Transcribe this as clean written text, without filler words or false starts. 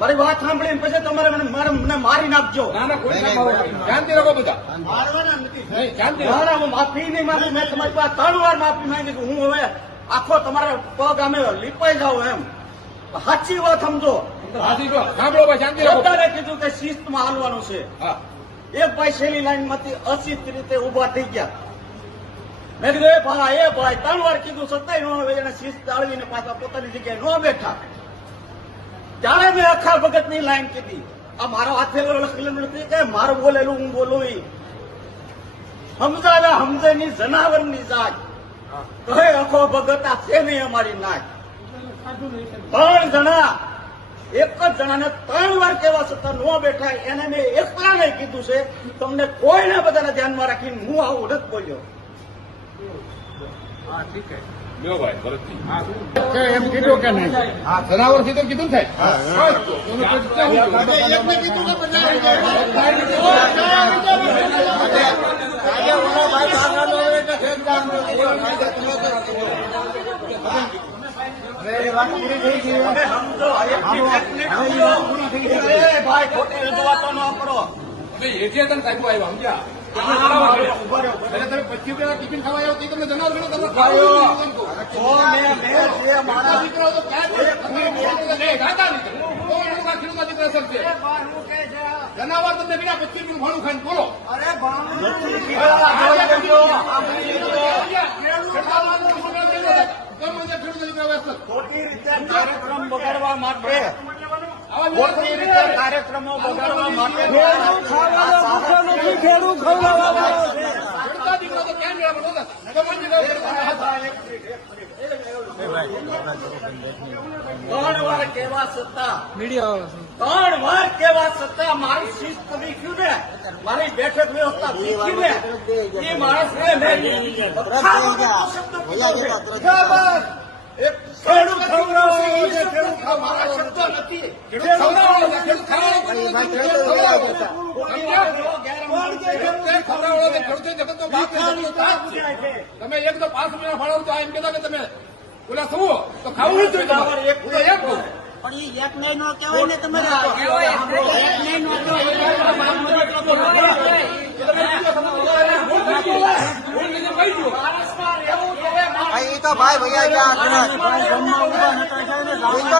મારી વાત સાંભળીને પછી તમારે મને મારી નાખજો. શાંતિ રાખો બધા. મારવાના નથી. શાંતિ મારા હું માફી નહીં માંગુ. મેં તમારી પાસે 3 વાર માફી માંગી. હું હવે આખો તમારા પગ અમે લીપાઈ જાઉં એમ. સાચી વાત સમજો. સાંભળો ભાઈ, શાંતિ રાખો. બધાને કીધું કે શિસ્તમાં હાલવાનું છે. હા, એક ભાઈ છેલ્લી લાઈન માંથી અશિસ્ત રીતે ઉભા થઈ ગયા. મેં કીધું એ ભાઈ 3 વાર કીધું છતાંય ન હવે એને શિસ્ત જાળવીને પાછા પોતાની જગ્યાએ ન બેઠા. ત્યારે મેં અખા ભગત ની લાઈન કીધી. આ મારો હાથેલો લખેલું નથી કે મારું બોલેલું હું બોલું. સમજાવે સમજેની જનાવરની જાત કહે અખો ભગત આ છે નહીં અમારી નાચ. 3 જણા એક જ જણાને 3 વાર કેવા છતાં ન બેઠા. એને મેં એકલાને કીધું છે. તમને કોઈને બધાને ધ્યાનમાં રાખીને હું આવું નથી બોલ્યો. લ્યો ભાઈ, ભરતજી. એમ કીધું કે નહીં? હા, જનાવર થી તો કીધું ને સાહેબ. ભાઈ ખોટી રજૂઆતો ન કરો. એથી તને સાહેબ આવ્યા સમજ્યા. તમે 25 ટિફિન ખાવા આવ્યો તો તમને જનાવર ગણો. તમે મારા દીકરો તો જનાવર તમને બીજા 25 નું ઘણું ખાઈને બોલો. ખોટી રીતે કાર્યક્રમ બગાડવા માટે ખોટી રીતે કાર્યક્રમો બગાડવા માટે ખેડૂત દીકરો તો ક્યાં ત્રણ વાર કેવા છતાં મારી શિસ્ત વીખ્યું ને, મારી બેઠક વ્યવસ્થા વીખી ને એ માણસને મેં એક ખેડૂત ખવડાવો છે, ખેડૂત ખાવ મારા શબ્દો નથી. તમે એક તો 5 રૂપિયા ફાળવો તો એમ કહેતા કે તમે ઓલા શું તો ખાવું જ જોઈએ. એક પણ એ એક નહીં નો કહેવાય ને તમારે. એક નહીં નો ભાઈ તો ભાઈ ભૈયા